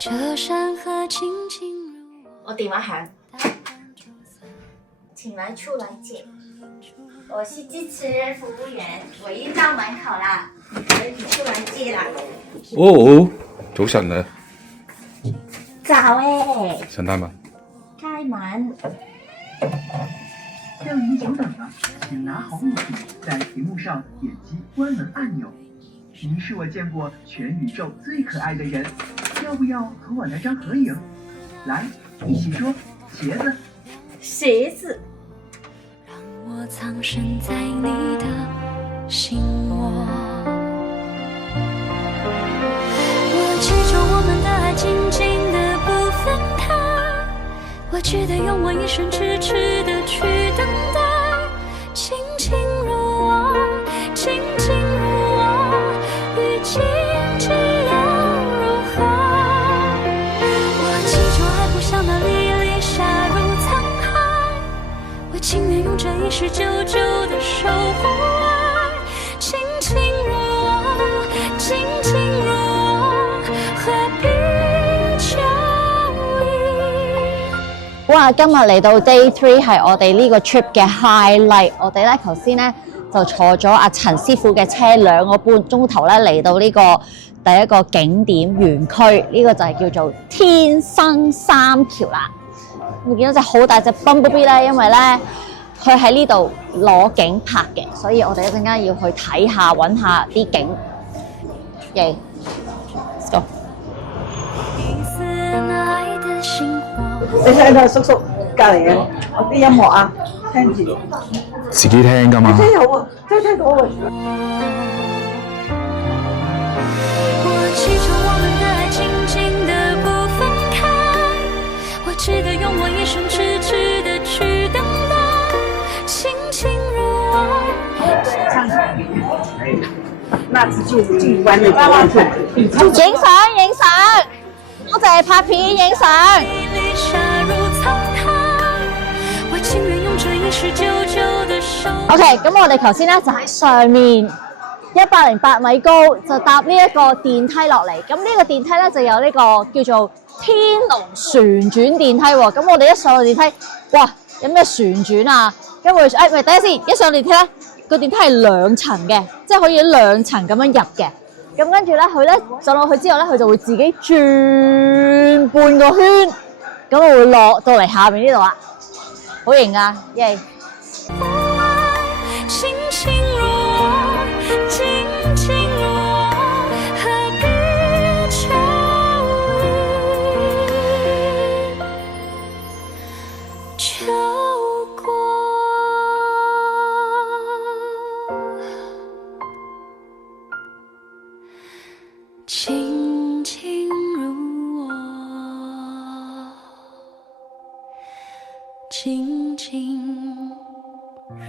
这山河静静如我電話響，請來出來接。我是主持人服務員，我已經到門口啦，你可以出來接啦。哦，早晨啊，早誒，陳大文，開門。叫您久等了，请拿好物品，在屏幕上点击关门按钮。您是我见过全宇宙最可爱的人，要不要和我来张合影？来，一起说鞋子。鞋子。让我藏身在你的心窝。我祈求我们的爱静静的不分开，我只得用我一生痴痴的去等待，轻轻如我，轻轻如我，雨静静又如何？我祈求爱不像那粒粒沙如沧海，我情愿用这一世久久的守护爱，轻轻如我，轻轻如我，何必求已？哇！今日嚟到 Day 3係我哋呢個 trip 嘅 highlight。我哋咧頭先咧就坐咗阿陳師傅嘅車2個半鐘頭咧嚟到呢個第一個景點園區，呢、個就係叫做天生三橋啦。會見到隻好大隻 Bumblebee 咧，因為咧佢喺呢度攞景拍嘅，所以我哋一陣間要去睇下揾下啲景。耶、let's go！一絲愛的星火。你聽到叔叔隔離嘅我啲音樂啊，聽住。自己聽㗎嘛。真有啊，真聽到啊！我祈求我們的愛靜靜的不分開，我只得用我一生痴痴的去等待，輕輕如我。那次去玩的那次，影相影相，多謝拍片影相。一粒沙如滄海，我情願用這一世久久的守。OK，咁我哋頭先咧就喺上面108米高，就搭呢一個電梯落嚟。咁呢個電梯咧就有呢個叫做天龍旋轉電梯喎。咁我哋一上到電梯，哇，有咩旋轉啊？跟住咪等下先，一上電梯咧，個電梯係2層嘅，即係可以2層咁樣入嘅。咁跟住咧，佢咧上落去之後咧，佢就會自己轉半個圈，咁我會落到嚟下面呢度啦，好型啊！耶！輕輕如我，靜靜如我，何必求已？求過。輕輕如我，靜靜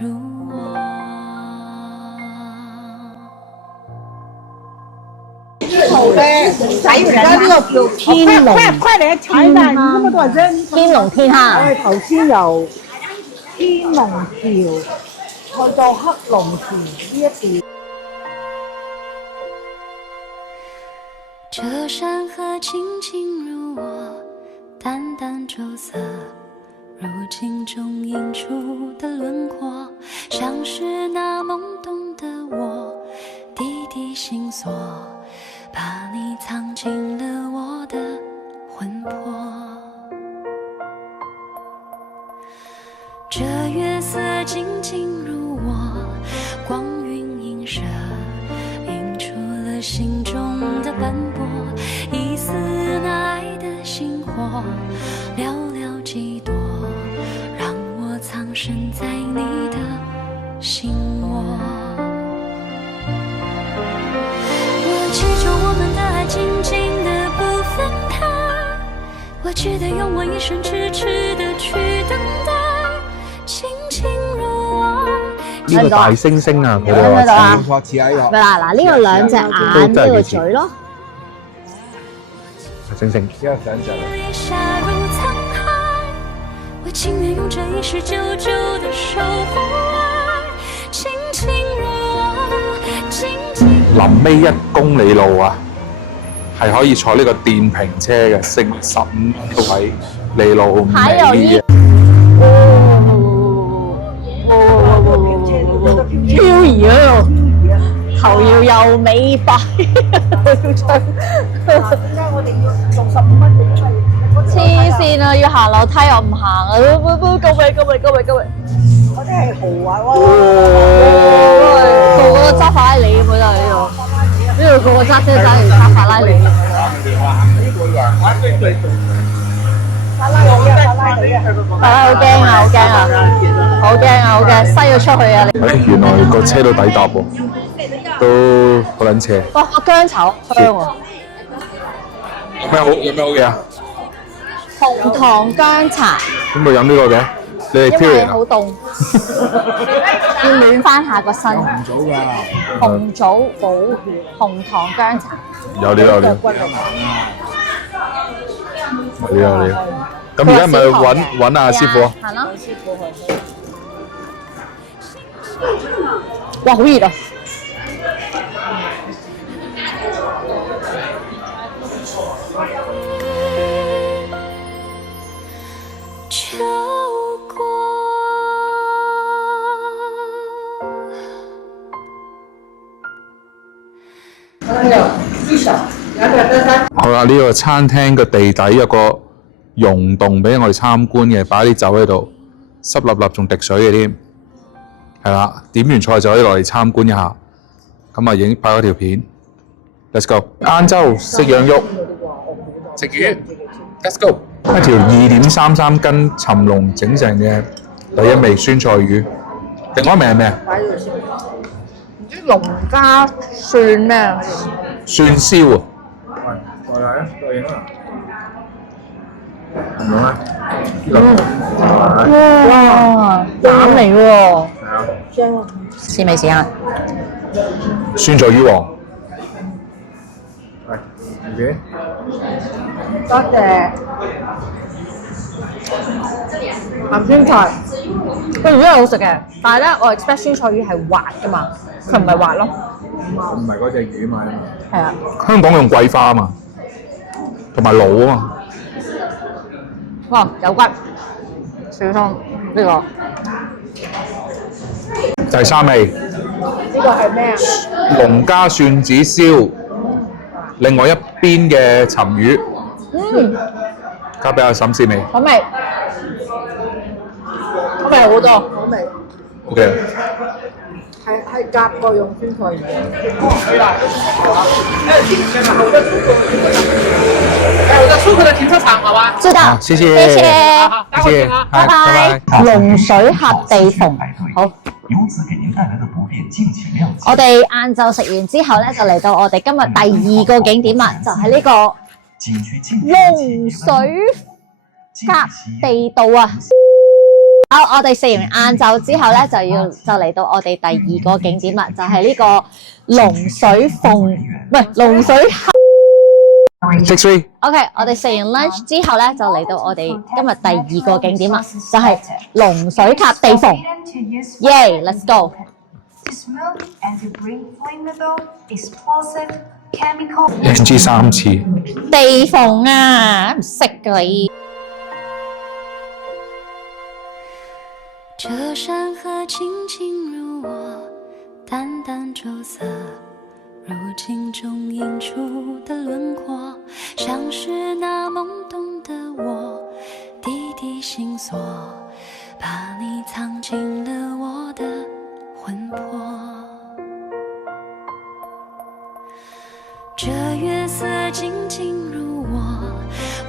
如我。睇而家呢個叫天龍，快嚟睇下，那麼多人。天龍天我蝦，哋頭先由天龍橋去到黑龍橋呢一段。這山河靜靜如我，淡淡釉色，如鏡中映出的輪廓，像是那懵懂的我，滴滴心鎖，把你藏進了我的魂魄。這月色靜靜如我，光暈映射，映出了心中的斑駁，一絲那愛的星火，寥寥幾朵，讓我藏身在你的心窩。我祈求我們的愛靜靜的不分開，我只得用我一生痴痴的去等待，輕輕如我。呢個大猩猩啊，佢哋喺度啊話似喺度。咪嗱嗱呢個2隻眼，呢個嘴咯。猩猩，一個想像。沙如滄海，我情願用這一世久久的守護愛，輕輕如我，輕輕。臨尾1公里路啊，係可以坐呢個電瓶車嘅，升15個位，嚟路還有一漂移嗰度，頭搖又尾擺，點解我哋要用15蚊嘅？因為黐線啊！要行樓梯又唔行啊！救命！嗰啲係豪華喎，個個揸法拉利咁樣啊！呢度個個揸車揸法拉利。法拉利啊！好驚！西咗出去啊！原來個車都抵搭喎，都好撚斜。哇！個薑炒香喎，有咩好嘢啊？紅糖薑茶，點會飲呢個嘅？你哋因為 period 啊？好凍，要暖翻下個身。紅棗補血，紅糖薑茶。有料。咁而家咪揾阿師傅啊？行啦，師傅去。哇！好熱啊！秋过。好啦，呢個餐廳嘅地底有個溶洞俾我哋參觀嘅，擺啲酒喺度，濕立立仲滴水嘅添。係啦，點完菜就可以落嚟參觀一下。咁啊，已經拍咗條片。Let's go。晏晝食羊肉，食魚。Let's go。一條2.33斤尋龍整成嘅第一味酸菜魚。另外一味係咩啊？唔知農家蒜咩啊？蒜燒啊！哇！膽嚟喎，試未試啊？酸菜魚王。多謝鹹酸菜。佢魚係好食嘅，但係咧我 expect 酸菜魚係滑㗎嘛，佢唔係滑咯。唔係嗰隻魚嘛。係啊。香港用桂花啊嘛，同埋滷啊嘛。哇！有骨，小心呢個。第3味。呢個係咩啊？農家蒜子燒，另外一邊嘅鱘魚。交俾阿嬸試味。好味，好味好多。好味。 OK。係夾過用酸菜魚。我在出口的停車場，好吧？知道。謝謝。待會見啊。拜拜。龍水峽地鳳，好。由此給您帶來的不便，敬請諒解。我哋晏晝食完之後咧，就嚟到我哋今日第2個景點啦，就係呢個龍水峽地道啊！好，我哋食完晏晝之後咧，就嚟到我哋第2個景點啦，就係呢個龍水鳳，唔係龍水峽。OK， 我哋食完 lunch 之後咧，就嚟到我哋今日第2個景點啦，就係龍水峽地鳳。Yay，let's go！ NG 3次。地鳳啊，唔識㗎你。这山河轻轻如我，淡淡釉色，如镜中映出的轮廓，像是那懵懂的我，滴滴心锁，把你藏进了我的魂魄。这月色静静如我，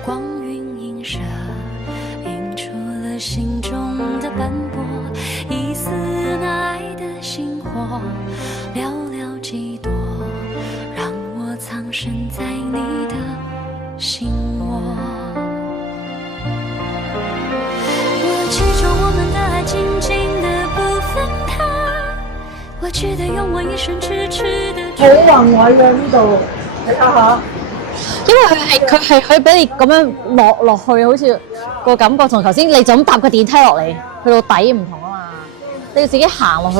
光晕映射，映出了心中的斑驳，一丝那爱的星火，寥寥几朵，让我藏身在你的心窝。我祈求我们的爱静静的不分开，我只得用我一生痴痴的好宏偉嘅呢度，你睇下。因為佢係可以俾你咁樣落去，好似個感覺同頭先你就咁搭個電梯落嚟，去到底唔同啊嘛，你要自己行落去。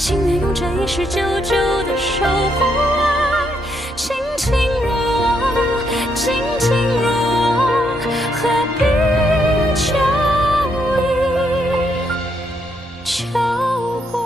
情愿用这一世久久的守护爱，轻轻如我，静静如我，何必求一求过？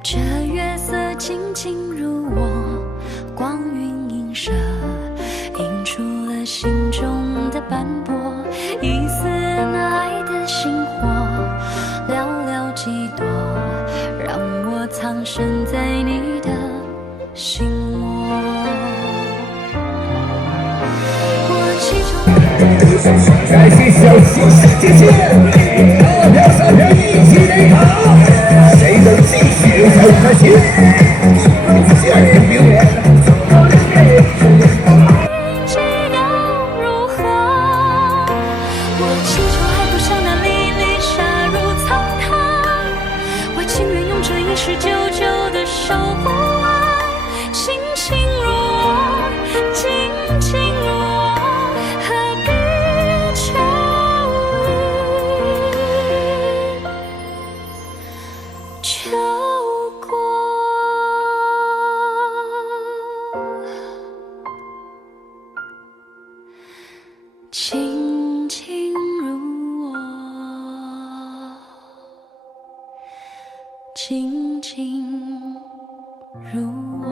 这月色静静如我，光晕映射，映出了心中的斑驳，一丝爱的星火，寥寥几朵，让我藏身在你的心窝。我祈求开心小心世界线，大票小票一起来跑，谁能继续走下去？见面明年。是久久的守护爱，轻轻如我，静静如我，何必求一求过？轻轻如我，静静如我。